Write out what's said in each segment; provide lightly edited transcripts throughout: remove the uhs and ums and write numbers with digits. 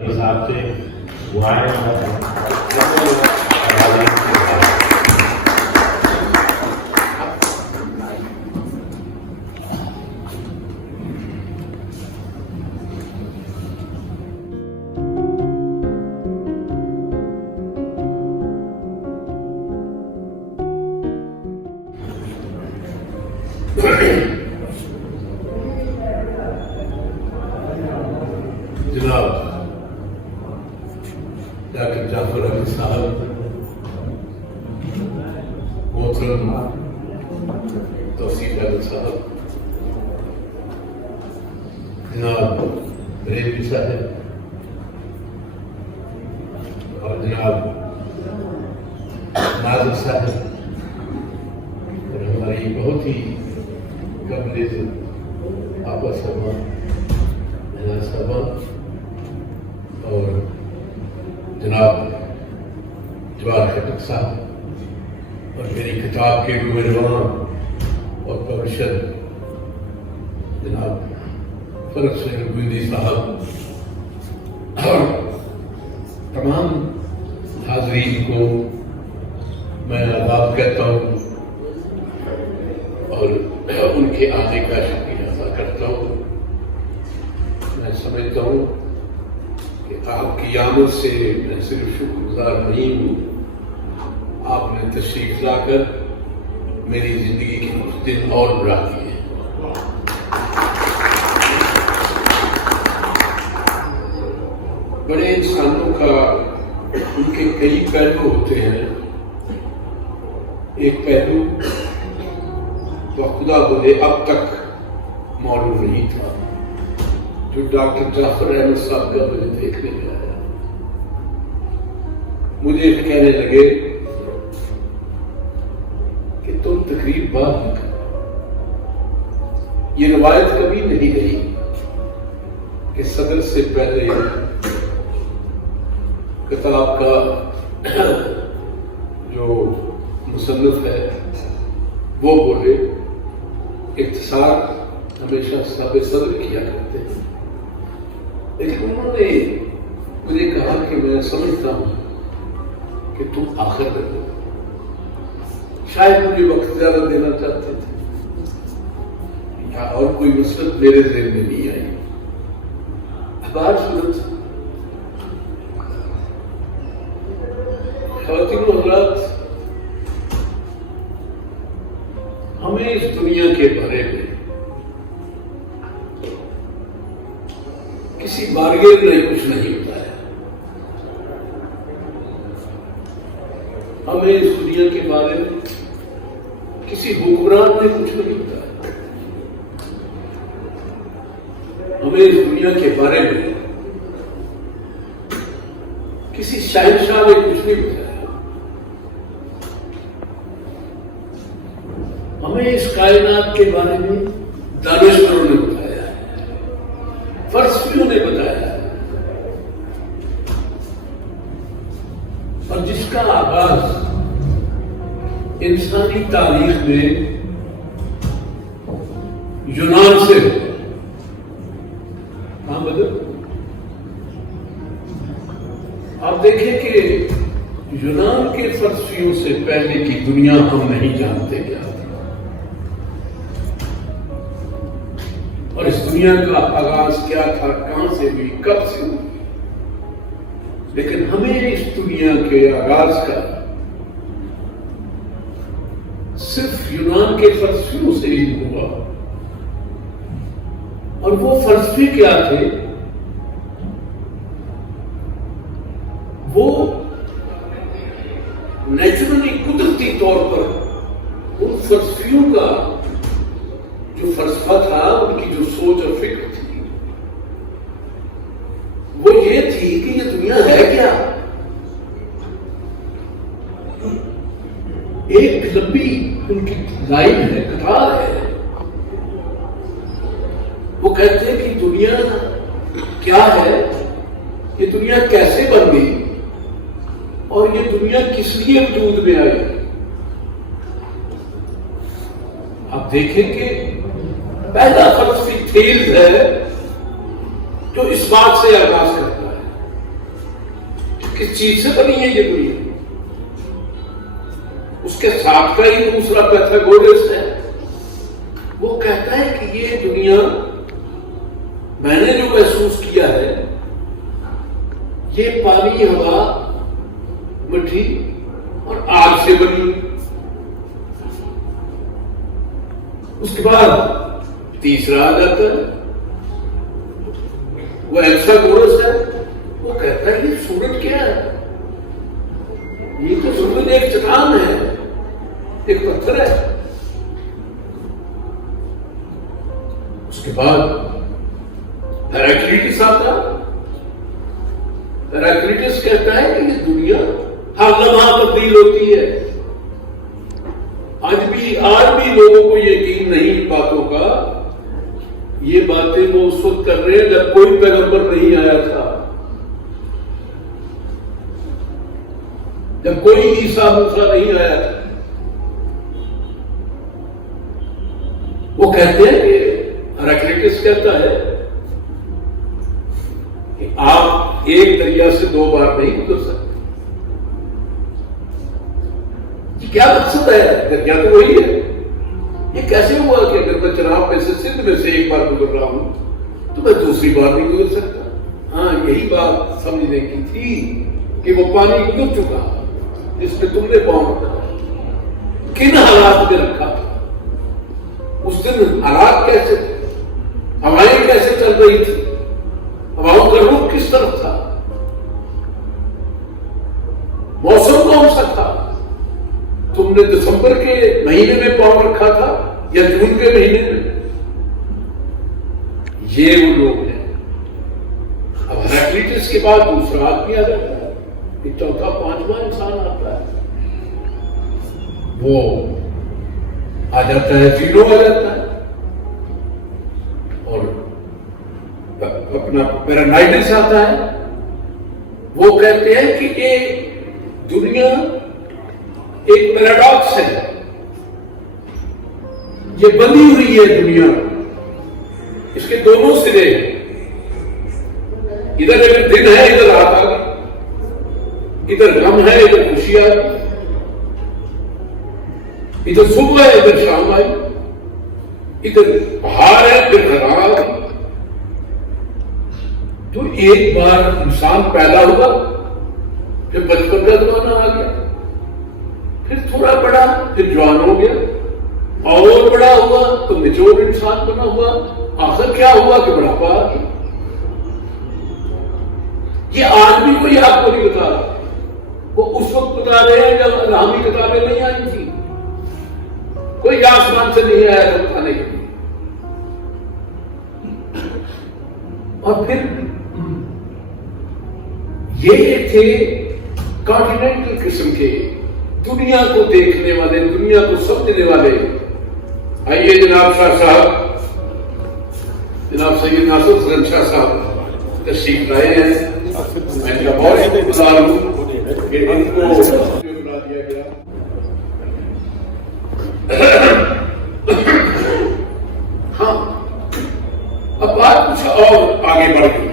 حساب سے وہ آئے جناب ڈاکٹر جعفر علی صاحب، محترم توصیف احمد صاحب، جناب بریلوی صاحب اور جناب ناظر صاحب اور ہماری بہت ہی قابل آپا صاحبہ جناب صاحبہ اور جناب جوار خٹک صاحب اور میری کتاب کے گویروان اور پبلشر جناب فرق شہر گویندی صاحب اور تمام حاضرین کو میں آداب کہتا ہوں اور ان کے آنے کا شکریہ ادا کرتا ہوں۔ میں سمجھتا ہوں کہ آپ کی آمد سے میں صرف شکر گزار نہیں ہوں، آپ نے تشریف لا کر میری زندگی کے کچھ دن اور بڑھا دیے۔ بڑے انسانوں کا ان کے کئی پہلو ہوتے ہیں۔ ایک پہلو تو خدا بولے اب تک معلوم نہیں تھا، جو ڈاکٹر جعفر احمد صاحب کا مجھے دیکھنے میں آیا۔ مجھے کہنے لگے کہ تم تقریب بعد میں کرو۔ یہ روایت کبھی نہیں رہی کہ صدر سے پہلے کتاب کا جو مصنف ہے وہ بولے۔ اختصار ہمیشہ صاحب صدر کیا کرتے ہیں، لیکن انہوں نے مجھے کہا کہ میں سمجھتا ہوں کہ تم آخر میں ہو۔ شاید مجھے وقت زیادہ دینا چاہتے تھے یا اور کوئی مسئلہ میرے ذہن میں نہیں آئی۔ اخبار صورت خواتین و حضرات، ہمیں اس دنیا کے بارے میں کسی بارگیر نے کچھ نہیں بتایا۔ ہمیں اس دنیا کے بارے میں کسی حکمران نے کچھ نہیں بتایا۔ ہمیں اس دنیا کے بارے میں کسی شہنشاہ نے کچھ نہیں بتایا۔ ہمیں اس کائنات کے بارے میں دانشوروں نے بتایا ہے، فلسفیوں نے بتایا ہے، اور جس کا آغاز انسانی تاریخ میں یونان سے ہوا۔ ہاں بدل آپ دیکھیں کہ یونان کے فلسفیوں سے پہلے کی دنیا ہم نہیں جانتے کیا تھا، اور اس دنیا کا آغاز کیا تھا، کہاں سے ہوئی، کب سے ہوئی۔ لیکن ہمیں اس دنیا کے آغاز کا صرف یونان کے فلسفیوں سے علم ہوا، اور وہ فلسفے کیا تھے؟ وہ نیچرلی قدرتی طور پر ان فلسفیوں کا جو فلسفہ تھا، ان کی جو سوچ اور فکر تھی، وہ یہ تھی کہ یہ دنیا ہے کیا؟ ایک لمبی ان کی لائن ہے، قطار ہے۔ وہ کہتے ہیں کہ دنیا کیا ہے، یہ دنیا کیسے بن گئی، اور یہ دنیا کس لیے وجود میں آئی۔ آپ دیکھیں کہ پہلا فلسفی تھیز ہے جو اس بات سے آغاز کرتا ہے کس چیز سے بنی ہے یہ دنیا؟ اس کے ساتھ کا ہی دوسرا پیتھاگورس ہے، وہ کہتا ہے کہ یہ دنیا میں نے جو محسوس کیا ہے یہ پانی، ہوا، مٹی اور آگ سے بنی۔ اس کے بعد تیسرا آ جاتا ہے، وہ ایکساگورس ہے، وہ کہتا ہے یہ سورج کیا ہے؟ یہ تو سورج ایک چٹان ہے، ایک پتھر ہے۔ اس کے بعد ہیراکلیٹس آتا ہے، ہیراکلیٹس کہتا ہے کہ یہ دنیا ہر لمحہ تبدیل ہوتی ہے۔ آج بھی لوگوں کو یقین نہیں ان باتوں کا، یہ باتیں وہ اس وقت کر رہے ہیں جب کوئی پیغمبر نہیں آیا تھا، جب کوئی عیسیٰ موسیٰ نہیں آیا تھا۔ وہ کہتے ہیں کہ ہیراکلیٹس کہتا ہے کہ آپ ایک دریا سے دو بار نہیں گزر سکتے۔ یہ کیا مقصد ہے؟ دریا تو وہی ہے، یہ کیسے ہوا کہ اگر میں چناب میں سے سندھ میں سے ایک بار گزر رہا ہوں تو میں دوسری بار نہیں گزر سکتا؟ ہاں، یہی بات سمجھنے کی تھی کہ وہ پانی گزر چکا جس میں تم نے پاؤں رکھا، کن حالات میں رکھا تھا، اس دن حالات کیسے تھے، ہوائیں کیسے چل رہی تھی، ہواؤں کا رخ کس طرف تھا، موسم کون سا تھا، تم نے دسمبر کے مہینے میں پاؤں رکھا تھا یا جون کے مہینے میں؟ یہ وہ لوگ ہیں۔ اب ہیراکلیٹس کے بعد دوسرا آدمی آ جاتا ہے، پھر چوتھا پانچواں انسان آتا ہے، وہ آ جاتا ہے، زیرو آ جاتا ہے، اور اپنا پیرانائڈس آتا ہے۔ وہ کہتے ہیں کہ یہ دنیا ایک پیراڈاکس ہے، یہ بندھی ہوئی ہے دنیا، اس کے دونوں سرے، ادھر اگر دن ہے ادھر رات آ گئی، ادھر غم ہے ادھر خوشی آ گئی، ادھر صبح ہے ادھر شام آئی، ادھر بہار ہے ادھر خراب آ گئی۔ تو ایک بار انسان پیدا ہوا، پھر بچپن کا زمانہ آ گیا، پھر تھوڑا بڑا، پھر جوان ہو گیا، اور بڑا ہوا تو میچور انسان بنا ہوا، آخر کیا ہوا کہ بڑھاپا آ گیا۔ یہ آج بھی کوئی آپ کو نہیں بتا رہا، وہ اس وقت بتا رہے ہیں جب الہامی کتابیں نہیں آئی تھی، کوئی آسمان سے نہیں آیا تھا بتانے کے لیے۔ اور پھر یہ تھے کانٹیننٹل قسم کے، دنیا کو دیکھنے والے، دنیا کو سمجھنے والے۔ آئیے جناب شاہ صاحب، جناب سید ناصر حسین شاہ صاحب تشریف لائے ہیں، میں ان کا بہت شکریہ ہوں کہ ان کو بلا دیا گیا۔ ہاں، اب بات کچھ اور آگے بڑھ گئی،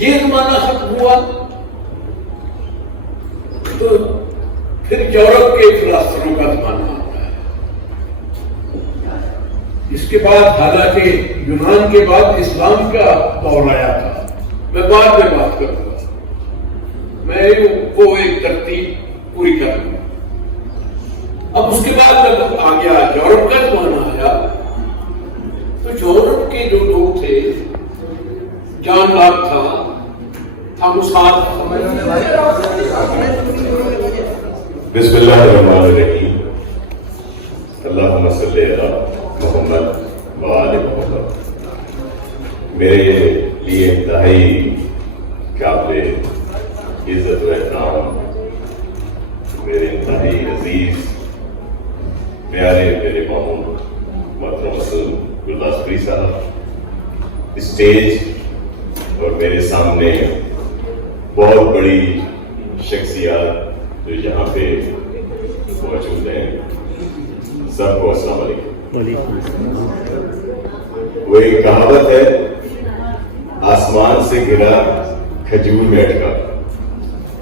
یہ زمانہ ختم ہوا تو پھر یورپ کے فلاسفروں کا زمانہ آتا ہے۔ اس کے بعد حالانکہ یونان کے بعد اسلام کا دور آیا تھا، میں بعد میں بات کروں گا، میں وہ ایک ترتیب پوری کر لوں۔ اب اس کے بعد جب آ گیا یورپ کا زمانہ آیا تو یورپ کے جو لوگ تھے، جان لاک تھا، تھامس ہابس، بسم اللہ الرحمن الرحیم، اللہم صلی علی محمد وآل محمد۔ میرے لیے انتہائی قابل عزت و احترام، میرے انتہائی عزیز پیارے میرے مامون محترم اسد گلداسپری صاحب، اسٹیج اور میرے سامنے بہت بڑی شخصیات جو یہاں پہ موجود ہیں، سب کو السلام علیکم۔ وہ ایک کہاوت ہے، آسمان سے گرا کھجور میں اٹکا،